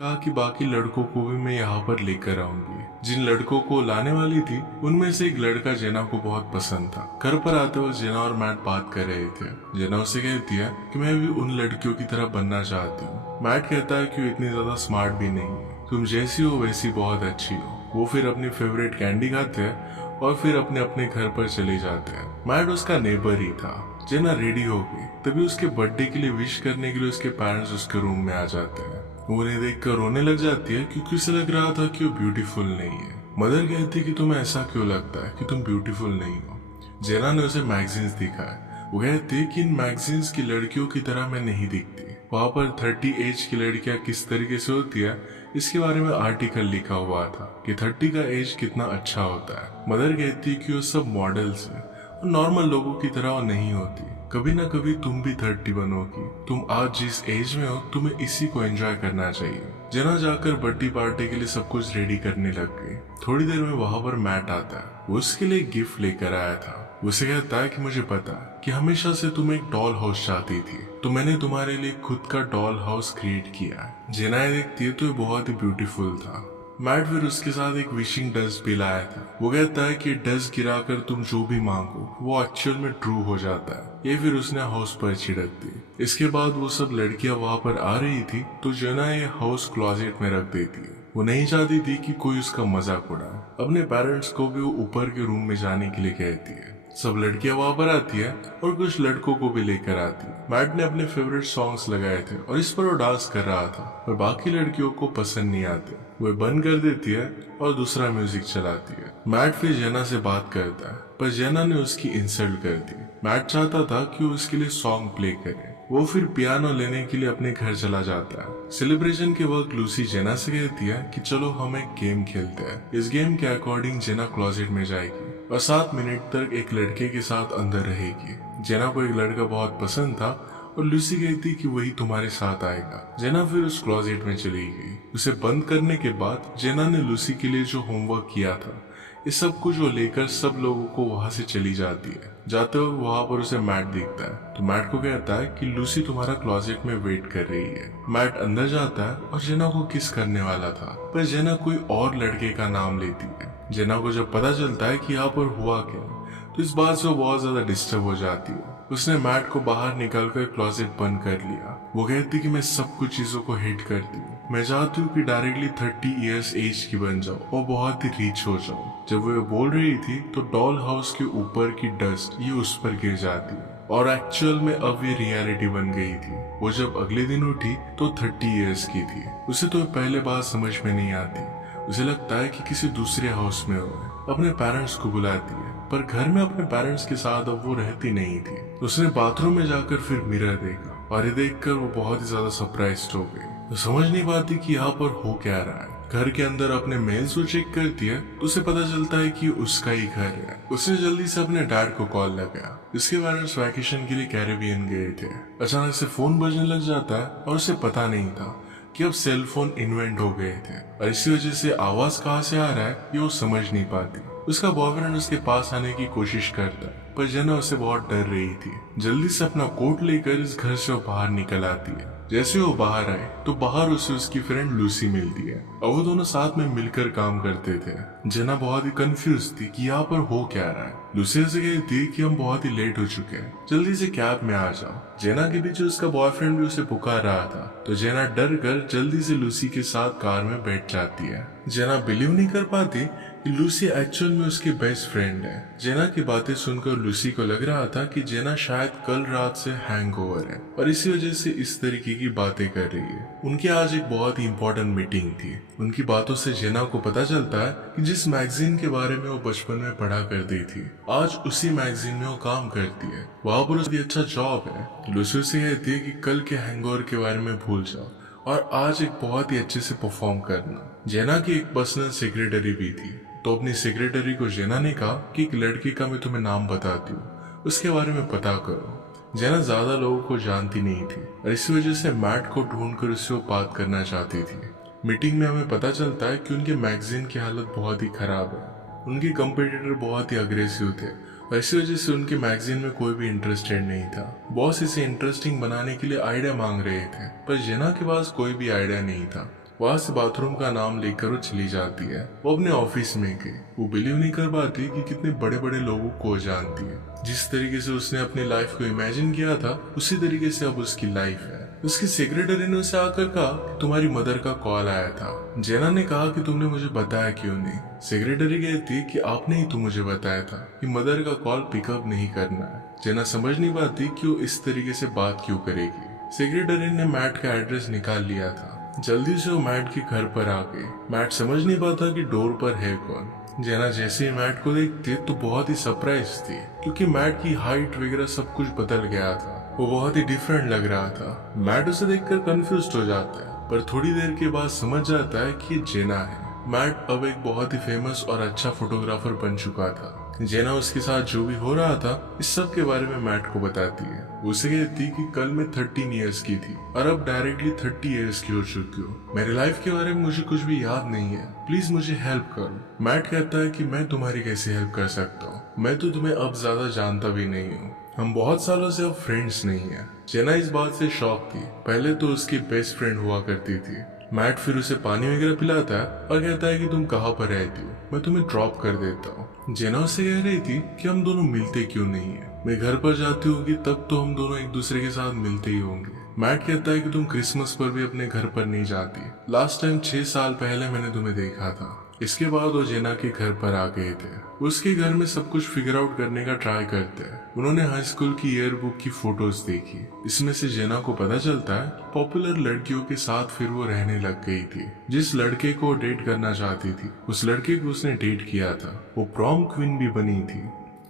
कहा कि बाकी लड़कों को भी मैं यहाँ पर लेकर आऊंगी। जिन लड़कों को लाने वाली थी उनमें से एक लड़का जेना को बहुत पसंद था। घर पर आते वक्त जेना और मैट बात कर रहे थे। जेना उसे कहती है कि मैं भी उन लड़कियों की तरह बनना चाहती हूँ। मैट कहता है कि वो इतनी ज्यादा स्मार्ट भी नहीं है, तुम जैसी हो वैसी बहुत अच्छी हो। वो फिर अपनी फेवरेट कैंडी खाते हैं और फिर अपने अपने घर पर चले जाते हैं। मैट उसका नेबर ही था। जेना रेडी हो गई तभी उसके बर्थडे के लिए विश करने के लिए उसके पेरेंट्स उसके रूम में आ जाते हैं। वो उन्हें देखकर रोने लग जाती है क्योंकि उसे लग रहा था कि वो ब्यूटीफुल नहीं है। मदर कहती है कि तुम्हें ऐसा क्यों लगता है कि तुम ब्यूटीफुल नहीं हो। जेना ने उसे मैगजीन्स दिखाया। वो कहती है कि इन मैगजीन्स की लड़कियों की तरह मैं नहीं दिखती। वहाँ पर 30 एज की लड़कियां किस तरीके से होती है इसके बारे में आर्टिकल लिखा हुआ था कि 30 का एज कितना अच्छा होता है। मदर कहती है कि वो सब मॉडल्स है और नॉर्मल लोगों की तरह वो नहीं होती। कभी ना कभी तुम भी 30 बनोगी। तुम आज जिस एज में हो तुम्हें इसी को एंजॉय करना चाहिए। जेना जाकर बर्थडे पार्टी के लिए सब कुछ रेडी करने लग गई। थोड़ी देर में वहां पर मैट आता है। वो उसके लिए गिफ्ट लेकर आया था। उसे कहता है कि मुझे पता है कि हमेशा से तुम एक डॉल हाउस चाहती थी, तो मैंने तुम्हारे लिए खुद का डॉल हाउस क्रिएट किया है। जेना ये देखती है तो ये बहुत ही ब्यूटीफुल था। मैट फिर उसके साथ एक विशिंग डस्ट भी लाया था। वो कहता है कि डस्ट गिराकर तुम जो भी मांगो वो एक्चुअल में ट्रू हो जाता है। ये फिर उसने हाउस पर छिड़क दी। इसके बाद वो सब लड़कियां वहां पर आ रही थी तो जेना ये हाउस क्लोजेट में रख देती है। वो नहीं चाहती थी कि कोई उसका मजाक उड़ाए। अपने पेरेंट्स को भी वो ऊपर के रूम में जाने के लिए कहती है। सब लड़कियां वहां पर आती है और कुछ लड़कों को भी लेकर आती है। मैट ने अपने फेवरेट सॉन्ग्स लगाए थे और इस पर वो डांस कर रहा था, पर बाकी लड़कियों को पसंद नहीं आते। वो बंद कर देती है और दूसरा म्यूजिक चलाती है। मैट फिर जेना से बात करता है पर जेना ने उसकी इंसल्ट कर दी। मैट चाहता था कि वो उसके लिए सॉन्ग प्ले करे। वो फिर पियानो लेने के लिए अपने घर चला जाता है। सेलिब्रेशन के वक्त लूसी जेना से कहती है कि चलो हम एक गेम खेलते हैं। इस गेम के अकॉर्डिंग जेना क्लोजेट में जाएगी और 7 मिनट तक एक लड़के के साथ अंदर रहेगी। जेना को एक लड़का बहुत पसंद था और लूसी कहती कि वही तुम्हारे साथ आएगा। जेना फिर उस क्लोजेट में चली गई। उसे बंद करने के बाद जेना ने लूसी के लिए जो होमवर्क किया था इस सब कुछ वो लेकर सब लोगों को वहां से चली जाती है। जाते हुए वहां पर उसे मैट दिखता है तो मैट को कहता है कि लूसी तुम्हारा क्लोजेट में वेट कर रही है। मैट अंदर जाता है और जेना को किस करने वाला था पर जेना कोई और लड़के का नाम लेती है। जेना को जब पता चलता है कि यहाँ पर हुआ क्या तो इस बात से वो बहुत ज्यादा डिस्टर्ब हो जाती है। उसने मैट को बाहर निकालकर क्लोजेट बंद कर लिया। वो कहती कि मैं सब कुछ चीजों को हेट करती हूँ। मैं चाहती हूँ कि डायरेक्टली 30 इयर्स एज की बन जाओ और बहुत ही रिच हो जाओ। जब वो बोल रही थी तो डॉल हाउस के ऊपर की डस्ट ये उस पर गिर जाती है और एक्चुअल में अब ये रियलिटी बन गई थी। वो जब अगले दिन उठी तो 30 इयर्स की थी। उसे तो पहले बात समझ में नहीं आती। उसे लगता है कि किसी दूसरे हाउस में हो। अपने पेरेंट्स को बुलाती है पर घर में अपने पेरेंट्स के साथ अब वो रहती नहीं थी। उसने बाथरूम में जाकर फिर मिरर देखा और ये देखकर वो बहुत ही ज्यादा सरप्राइज्ड हो गई। तो समझ नहीं पाती कि यहाँ पर हो क्या रहा है। घर के अंदर अपने मेल्स को चेक करती है तो उसे पता चलता है कि उसका ही घर है। उसने जल्दी से अपने डैड को कॉल लगाया। इसके पेरेंट्स वैकेशन के लिए कैरेबियन गए थे। अचानक से फोन बजने लग जाता है और उसे पता नहीं था कि अब सेल फोन इन्वेंट हो गए थे और इसी वजह से आवाज कहाँ से आ रहा है ये वो समझ नहीं पाती। उसका बॉयफ्रेंड उसके पास आने की कोशिश करता है पर जेना उसे बहुत डर रही थी। जल्दी से अपना कोट लेकर इस घर से वो बाहर निकल आती है। जैसे वो बाहर आए तो बाहर उसे उसकी फ्रेंड लूसी मिलती है और वो दोनों साथ में मिलकर काम करते थे। जेना बहुत ही कंफ्यूज थी कि यहाँ पर हो क्या रहा है। लूसी से कहती है कि हम बहुत ही लेट हो चुके हैं, जल्दी से कैब में आ जाओ। जेना के पीछे उसका बॉयफ्रेंड भी उसे पुकार रहा था तो जेना डर कर जल्दी से लूसी के साथ कार में बैठ जाती है। जेना बिलीव नहीं कर पाती कि लूसी एक्चुअल में उसकी बेस्ट फ्रेंड है। जेना की बातें सुनकर लूसी को लग रहा था कि जेना शायद कल रात से हैंगओवर है और इसी वजह से इस तरीके की बातें कर रही है। उनकी आज एक बहुत ही इंपॉर्टेंट मीटिंग थी। उनकी बातों से जेना को पता चलता है कि जिस मैगजीन के बारे में वो बचपन में पढ़ा करती थी आज उसी मैगजीन में वो काम करती है। वहाँ पर उसकी अच्छा जॉब है। लूसी से कहती है कि कल के हैंगओवर के बारे में भूल जाओ और आज एक बहुत ही अच्छे से परफॉर्म करना। जेना की एक पर्सनल सेक्रेटरी भी थी तो अपनी सेक्रेटरी को जेना ने कहा कि एक लड़की का मैं तुम्हें नाम बताती हूँ, उसके बारे में पता करो। जेना ज्यादा लोगों को जानती नहीं थी और इसी वजह से मैट को ढूंढकर उससे वो बात करना चाहती थी। मीटिंग में हमें पता चलता है कि उनके मैगजीन की हालत बहुत ही खराब है। उनके कंपटीटर बहुत ही अग्रेसिव थे और इसी वजह से उनके मैगजीन में कोई भी इंटरेस्टेड नहीं था। बॉस इसे इंटरेस्टिंग बनाने के लिए आइडिया मांग रहे थे पर जेना के पास कोई भी आइडिया नहीं था। वहाँ से बाथरूम का नाम लेकर वो चली जाती है। वो अपने ऑफिस में गई। वो बिलीव नहीं कर पाती कि कितने बड़े बड़े लोगों को जानती है। जिस तरीके से उसने अपनी लाइफ को इमेजिन किया था उसी तरीके से अब उसकी लाइफ है। उसकी सेक्रेटरी ने उसे आकर कहा कि तुम्हारी मदर का कॉल आया था। जेना ने कहा कि तुमने मुझे बताया क्यों नहीं। सेक्रेटरी कहती कि आपने ही तो मुझे बताया था कि मदर का कॉल पिकअप नहीं करना है। जेना समझ नहीं पाती कि वो इस तरीके से बात क्यों करेगी। सेक्रेटरी ने मैट का एड्रेस निकाल लिया था। जल्दी से वो मैट के घर पर आ गई। मैट समझ नहीं पाता कि डोर पर है कौन। जेना जैसे ही मैट को देखती तो बहुत ही सरप्राइज थी, क्योंकि मैट की हाइट वगैरह सब कुछ बदल गया था। वो बहुत ही डिफरेंट लग रहा था। मैट उसे देखकर कंफ्यूज हो जाता है, पर थोड़ी देर के बाद समझ जाता है कि ये जेना है। मैट अब एक बहुत ही फेमस और अच्छा फोटोग्राफर बन चुका था। जेना उसके साथ जो भी हो रहा था इस सब के बारे में मैट को बताती है। उसे कहती कि कल मैं 13 इयर्स की थी और अब डायरेक्टली 30 इयर्स की हो चुकी हूँ। मेरे लाइफ के बारे में मुझे कुछ भी याद नहीं है, प्लीज मुझे हेल्प करो। मैट कहता है कि मैं तुम्हारी कैसे हेल्प कर सकता हूँ, मैं तो तुम्हें अब ज्यादा जानता भी नहीं हूँ, हम बहुत सालों से अब फ्रेंड्स नहीं है। जेना इस बात से शॉक थी। पहले तो उसकी बेस्ट फ्रेंड हुआ करती थी। मैट फिर उसे पानी वगैरह पिलाता है और कहता है कि तुम कहाँ पर रहती हो, मैं तुम्हें ड्रॉप कर देता हूँ। जेना उससे कह रही थी कि हम दोनों मिलते क्यों नहीं है, मैं घर पर जाती होगी तब तो हम दोनों एक दूसरे के साथ मिलते ही होंगे। मैट कहता है कि तुम क्रिसमस पर भी अपने घर पर नहीं जाती, लास्ट टाइम 6 साल पहले मैंने तुम्हें देखा था। इसके बाद वो जेना के घर पर आ गए थे। उसके घर में सब कुछ फिगर आउट करने का ट्राई करते हैं। उन्होंने हाई स्कूल की ईयर बुक की फोटोज देखी। इसमें से जेना को पता चलता है पॉपुलर लड़कियों के साथ फिर वो रहने लग गई थी। जिस लड़के को डेट करना चाहती थी उस लड़के को उसने डेट किया था। वो प्रॉम क्वीन भी बनी थी।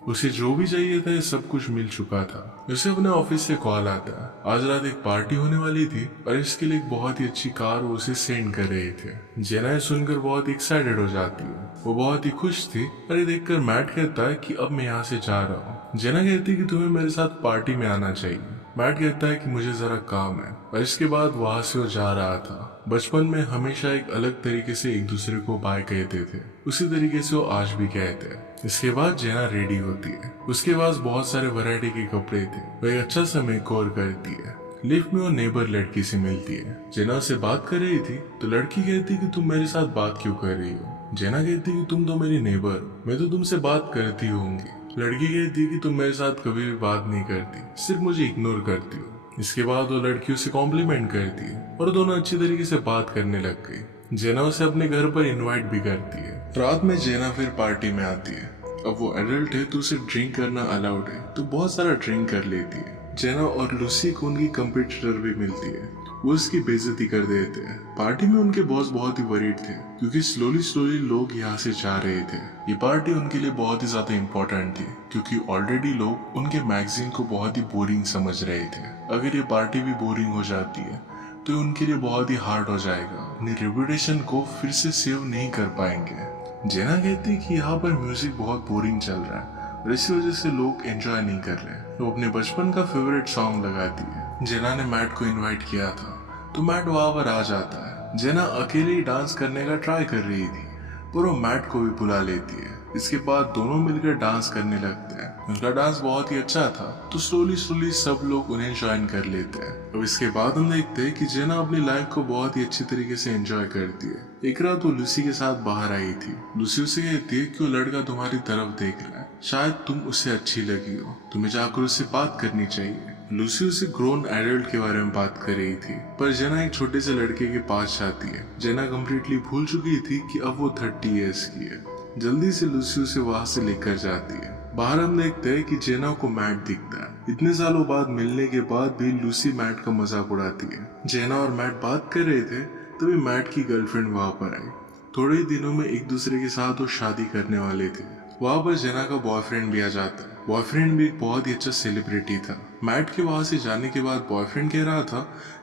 उसे जो भी चाहिए था ये सब कुछ मिल चुका था। उसे अपने ऑफिस से कॉल आता है। आज रात एक पार्टी होने वाली थी और इसके लिए एक बहुत ही अच्छी कार वो उसे सेंड कर रहे थे। जेना ये सुनकर बहुत एक्साइटेड हो जाती है। वो बहुत ही खुश थी और ये देखकर मैट कहता है कि अब मैं यहाँ से जा रहा हूँ। जेना कहती है कि तुम्हें मेरे साथ पार्टी में आना चाहिए। मैट कहता है कि मुझे जरा काम है और इसके बाद वहां से वो जा रहा था। बचपन में हमेशा एक अलग तरीके से एक दूसरे को बाय कहते थे, उसी तरीके से वो आज भी कहते हैं। इसके बाद जेना रेडी होती है। उसके पास बहुत सारे वैरायटी के कपड़े थे। वो एक अच्छा सा मेकओवर करती है। लिफ्ट में वो नेबर लड़की से मिलती है। जेना से बात कर रही थी तो लड़की कहती कि तुम मेरे साथ बात क्यों कर रही हो। जेना कहती कि तुम तो मेरी नेबर हो, मैं तो तुमसे बात करती होंगी। लड़की कहती कि तुम मेरे साथ कभी भी बात नहीं करती, सिर्फ मुझे इग्नोर करती हो। इसके बाद वो लड़की उसे कॉम्प्लीमेंट करती है और दोनों अच्छी तरीके से बात करने लग गई। जेना उसे अपने घर पर इनवाइट भी करती है। रात में जेना फिर पार्टी में आती है। अब वो एडल्ट है तो उसे ड्रिंक करना अलाउड है, तो बहुत सारा ड्रिंक कर लेती है। जेना और लूसी को उनकी कंपटीटर भी मिलती है। वो उसकी बेइज्जती कर देते हैं। पार्टी में उनके बॉस बहुत ही वरीड थे, क्योंकि स्लोली लोग यहाँ से जा रहे थे। ये पार्टी उनके लिए बहुत ही ज्यादा इम्पोर्टेंट थी, क्योंकि ऑलरेडी लोग उनके मैगजीन को बहुत ही बोरिंग समझ रहे थे। अगर ये पार्टी भी बोरिंग हो जाती है तो उनके लिए बहुत ही हार्ड हो जाएगा। अपनी रेपुटेशन को फिर से सेव नहीं कर पाएंगे। जेना कहती कि यहाँ पर म्यूजिक बहुत बोरिंग चल रहा है और इसी वजह से लोग एंजॉय नहीं कर रहे। वो अपने बचपन का फेवरेट सॉन्ग लगाती है। जेना ने मैट को इनवाइट किया था तो मैट वहां पर आ जाता है। जेना अकेले ही डांस करने का ट्राई कर रही थी पर वो मैट को भी बुला लेती है। इसके बाद दोनों मिलकर डांस करने लगते हैं। उनका डांस बहुत ही अच्छा था तो स्लोली सब लोग उन्हें ज्वाइन कर लेते हैं। अब इसके बाद हम देखते हैं कि जेना अपनी लाइफ को बहुत ही अच्छी तरीके से एंजॉय करती है। एक रात वो लूसी के साथ बाहर आई थी। लूसी उसे कहती है कि वो लड़का तुम्हारी तरफ देख रहा है, शायद तुम उसे अच्छी लगी हो, तुम्हें जाकर उससे बात करनी चाहिए। लूसी उसे ग्रोन एडल्ट के बारे में बात कर रही थी, पर जेना एक छोटे से लड़के के पास जाती है। जेना कम्प्लीटली भूल चुकी थी कि अब वो 30 इयर्स की है। जल्दी से लूसी उसे वहां से लेकर जाती है। बाहर हम देखते हैं कि जेना को मैट दिखता है। इतने सालों बाद मिलने के बाद भी लूसी मैट का मजाक उड़ाती है। जेना और मैट बात कर रहे थे तभी मैट की गर्लफ्रेंड वहां पर आई। थोड़े ही दिनों में एक दूसरे के साथ वो शादी करने वाले थे। वहां पर जेना का बॉयफ्रेंड भी आ जाता है। बॉयफ्रेंड भी एक बहुत ही अच्छा सेलिब्रिटी था। मैट के वहां से जाने के बाद बॉयफ्रेंड कह रहा था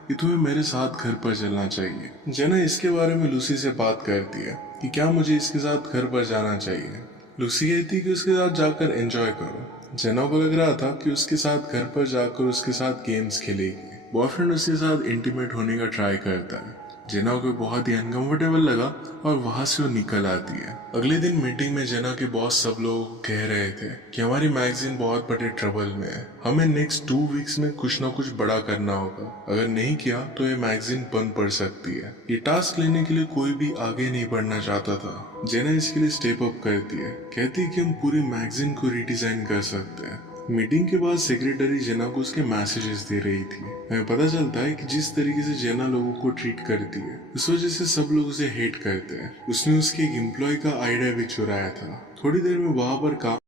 कि तुम्हें मेरे साथ घर पर चलना चाहिए। जेना इसके बारे में लूसी से बात करती है कि क्या मुझे इसके साथ घर पर जाना चाहिए। लूसी कहती कि उसके साथ जाकर एंजॉय करो। जेना को लग रहा था कि उसके साथ घर पर जाकर उसके साथ गेम्स खेलेगी। बॉयफ्रेंड उसके साथ इंटीमेट होने का ट्राई करता है जेना को बहुत ही अनकंफर्टेबल लगा और वहां से वो निकल आती है। अगले दिन मीटिंग में जेना के बॉस सब लोग कह रहे थे कि हमारी मैगजीन बहुत बड़े ट्रबल में है, हमें नेक्स्ट 2 वीक्स में कुछ ना कुछ बड़ा करना होगा, अगर नहीं किया तो ये मैगजीन बंद पड़ सकती है। ये टास्क लेने के लिए कोई भी आगे नहीं बढ़ना चाहता था। जेना इसके लिए स्टेप अप करती है, कहती है कि हम पूरी मैगजीन को रिडिजाइन कर सकते हैं। मीटिंग के बाद सेक्रेटरी जेना को उसके मैसेजेस दे रही थी। हमें पता चलता है कि जिस तरीके से जेना लोगों को ट्रीट करती है उस वजह से सब लोग उसे हेट करते हैं। उसने उसके एक एम्प्लॉय का आइडिया भी चुराया था। थोड़ी देर में वहां पर काम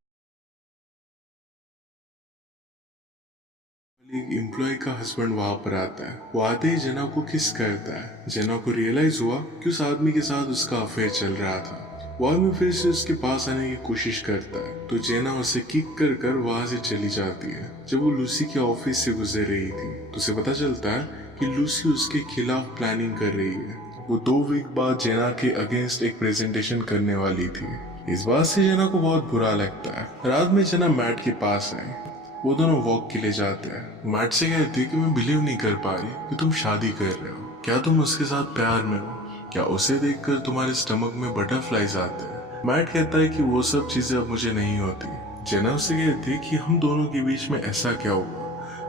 एम्प्लॉय का हस्बैंड वहां पर आता है। वो आते ही जेना को किस करता है। जेना को रियलाइज हुआ कि उस आदमी के साथ उसका अफेयर चल रहा था। वो आदमी फिर से उसके पास आने की कोशिश करता है तो जेना उसे किक कर कर वहां से चली जाती है। जब वो लूसी के ऑफिस से गुजर रही थी तो उसे पता चलता है कि लूसी उसके खिलाफ प्लानिंग कर रही है। वो 2 वीक बाद जेना के अगेंस्ट एक प्रेजेंटेशन करने वाली थी। इस बात से जेना को बहुत बुरा लगता है। रात में जेना मैट के पास आई। वो दोनों वॉक के लिए जाते हैं। मैट से कहती है कि मैं बिलीव नहीं कर पा रही कि तुम शादी कर रहे हो। क्या तुम उसके साथ प्यार में हो? क्या उसे देखकर तुम्हारे स्टमक में बटरफ्लाईज आते हैं? मैट कहता है कि वो सब चीजें अब मुझे नहीं होती। जेना उससे कहती है कि हम दोनों के बीच में ऐसा क्या हुआ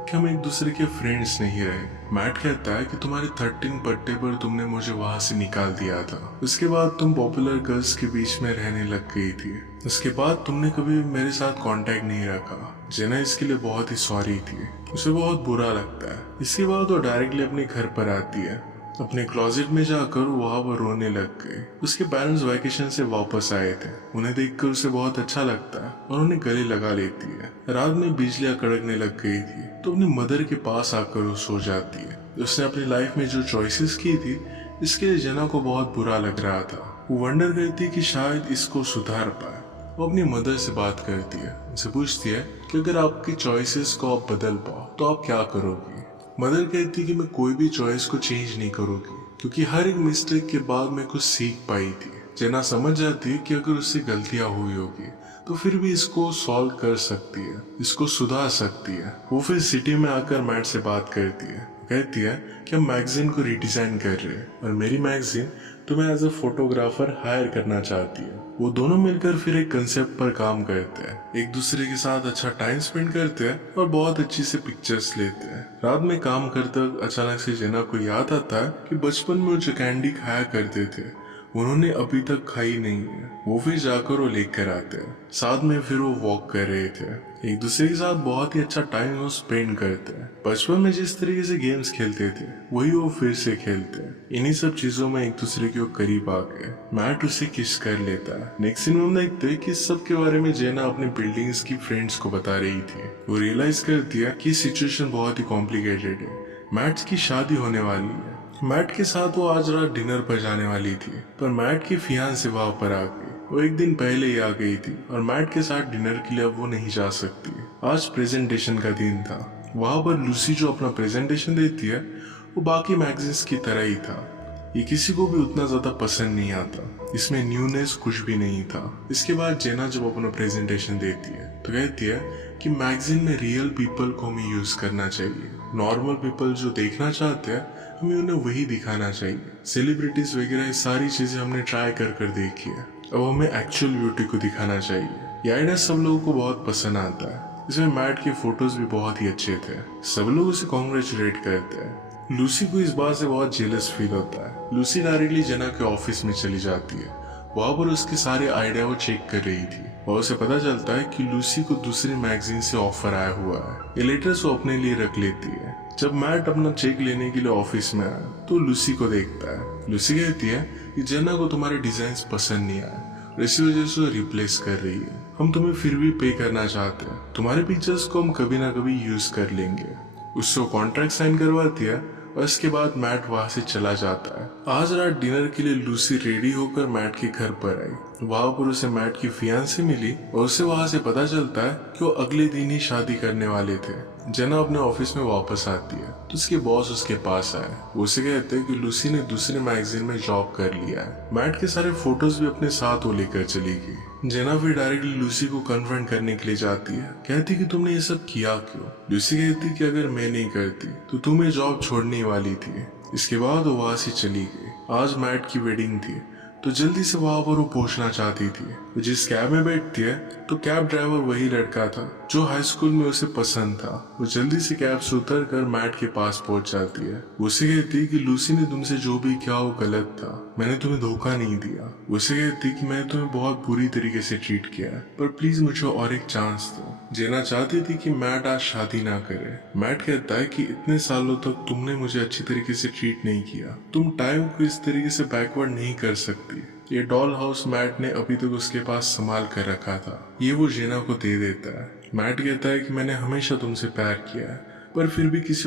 कि हम एक दूसरे के फ्रेंड्स नहीं रहे। मैट कहता है कि तुम्हारे 13 बर्थडे पर तुमने मुझे वहां से निकाल दिया था। उसके बाद तुम पॉपुलर गर्ल्स के बीच में रहने लग गई थी। उसके बाद तुमने कभी मेरे साथ कांटेक्ट नहीं रखा। जेना इसके लिए बहुत ही सॉरी थी। उसे बहुत बुरा लगता है। इसके बाद वो डायरेक्टली अपने घर पर आती है। अपने क्लोजेट में जाकर वहां पर रोने लग गए। उसके पेरेंट्स वैकेशन से वापस आए थे। उन्हें देखकर उसे बहुत अच्छा लगता है और उन्हें गले लगा लेती है। रात में बिजलियां कड़कने लग गई थी तो अपनी मदर के पास आकर वो सो जाती है। उसने अपनी लाइफ में जो चॉइसेस की थी इसके लिए जेना को बहुत बुरा लग रहा था। वो वंडर करती कि शायद इसको सुधार पाए। वो अपनी मदर से बात करती है। उनसे पूछती है कि अगर आपकी चॉइसेस को आप बदल पाओ तो आप क्या करोगी। मदर कहती कि मैं कोई भी चॉइस को चेंज नहीं करूंगी क्योंकि हर एक मिस्टेक के बाद मैं कुछ सीख पाई थी। जेना समझ जाती है कि अगर उससे गलतियां हुई होगी तो फिर भी इसको सॉल्व कर सकती है, इसको सुधार सकती है। वो फिर सिटी में आकर मैट से बात करती है। कहती है कि हम मैगजीन को रिडिजाइन कर रहे हैं और मेरी मैगजीन तुम्हें एज अ फोटोग्राफर हायर करना चाहती है। वो दोनों मिलकर फिर एक कंसेप्ट पर काम करते हैं, एक दूसरे के साथ अच्छा टाइम स्पेंड करते हैं और बहुत अच्छी से पिक्चर्स लेते हैं। रात में काम करते वक्त अचानक से जेना को याद आता है कि बचपन में वो जो कैंडी खाया करते थे उन्होंने अभी तक खाई नहीं है। वो फिर जाकर वो लेकर आते हैं। साथ में फिर वो वॉक कर रहे थे। एक दूसरे के साथ बहुत ही अच्छा टाइम वो स्पेंड करते हैं। बचपन में जिस तरीके से गेम्स खेलते थे वही वो फिर से खेलते हैं। इन्हीं सब चीजों में एक दूसरे के करीब आ गए। मैट उसे किस कर लेता है। नेक्स्ट सीन में हम देखते हैं कि सब के बारे में जेना अपनी बिल्डिंग्स की फ्रेंड्स को बता रही थी। वो रियलाइज करती है कि सिचुएशन बहुत ही कॉम्प्लिकेटेड है। मैट की शादी होने वाली है। मैट के साथ वो आज रात डिनर पर जाने वाली थी पर मैट की फियांसे वहां पर आ गई। वो एक दिन पहले ही आ गई थी और मैट के साथ डिनर के लिए अब वो नहीं जा सकती। आज प्रेजेंटेशन का दिन था। वहां पर लूसी जो अपना प्रेजेंटेशन देती है वो बाकी मैगजीन्स की तरह ही था। ये किसी को भी उतना ज्यादा पसंद नहीं आता। इसमें न्यूनेस कुछ भी नहीं था। इसके बाद जेना जब अपना प्रेजेंटेशन देती है तो कहती है कि मैगजीन में रियल पीपल को हमें यूज करना चाहिए। नॉर्मल पीपल जो देखना चाहते हैं हमें उन्हें वही दिखाना चाहिए। सेलिब्रिटीज वगैरह सारी चीजें हमने ट्राई कर कर देखी है, अब हमें एक्चुअल ब्यूटी को दिखाना चाहिए। ये आइडिया सब लोगों को बहुत पसंद आता है। इसमें मैट के फोटोज भी बहुत ही अच्छे थे। सब लोग उसे कॉन्ग्रेचुलेट करते हैं। लूसी को इस बात से बहुत जेलस फील होता है। लूसी डायरेक्टली जेना के ऑफिस में चली जाती है। वहां पर उसके सारे आइडिया वो चेक कर रही थी और उसे पता चलता है कि लूसी को दूसरी मैगजीन से ऑफर आया हुआ है। ये लेटर्स वो अपने लिए रख लेती है। जब मैट अपना चेक लेने के लिए ऑफिस में आया तो लूसी को देखता है। लूसी कहती है कि जेना को तुम्हारे डिजाइन पसंद नहीं आया और इसी वजह से रिप्लेस कर रही है। हम तुम्हें फिर भी पे करना चाहते हैं। तुम्हारे पिक्चर्स को हम कभी ना कभी यूज कर लेंगे। उससे कॉन्ट्रैक्ट साइन करवाती है और इसके बाद मैट वहां से चला जाता है। आज रात डिनर के लिए लूसी रेडी होकर मैट के घर पर आई। वहां पर उसे मैट की फियांसे मिली और उसे वहां से पता चलता है कि वो अगले दिन ही शादी करने वाले थे। जेना अपने ऑफिस में वापस आती है तो उसके बॉस उसके पास आए। उसे कहते हैं कि लूसी ने दूसरे मैगजीन में जॉब कर लिया है। मैट के सारे फोटोज भी अपने साथ वो लेकर चली गई। जेना फिर डायरेक्टली लूसी को कन्फ्रंट करने के लिए जाती है। कहती कि तुमने ये सब किया क्यों? लूसी कहती कि अगर मैं नहीं करती तो तुम्हें जॉब छोड़ने वाली थी। इसके बाद वो वहां से चली गई। आज मैट की वेडिंग थी तो जल्दी से वहां पर वो पहुंचना चाहती थी। वो जिस कैब में बैठती है तो कैब ड्राइवर वही लड़का था जो हाई स्कूल में उसे पसंद था। वो जल्दी से कैब से उतर कर मैट के पास पहुंच जाती है। उसे कहती है कि लूसी ने तुमसे जो भी किया वो गलत था, मैंने तुम्हें धोखा नहीं दिया। उसे कहती कि मैंने तुम्हें बहुत बुरी तरीके से ट्रीट किया है, पर प्लीज मुझे और एक चांस दो। जेना चाहती थी कि मैट आज शादी ना करे। मैट कहता है कि इतने सालों तक तुमने मुझे अच्छी तरीके से ट्रीट नहीं किया, तुम टाइम को इस तरीके से बैकवर्ड नहीं कर सकती। ये डॉल हाउस मैट ने अभी तक उसके पास संभाल कर रखा था, ये वो जेना को दे देता है। मैट कहता है कि मैंने हमेशा तुमसे प्यार किया है, पर फिर भी किसी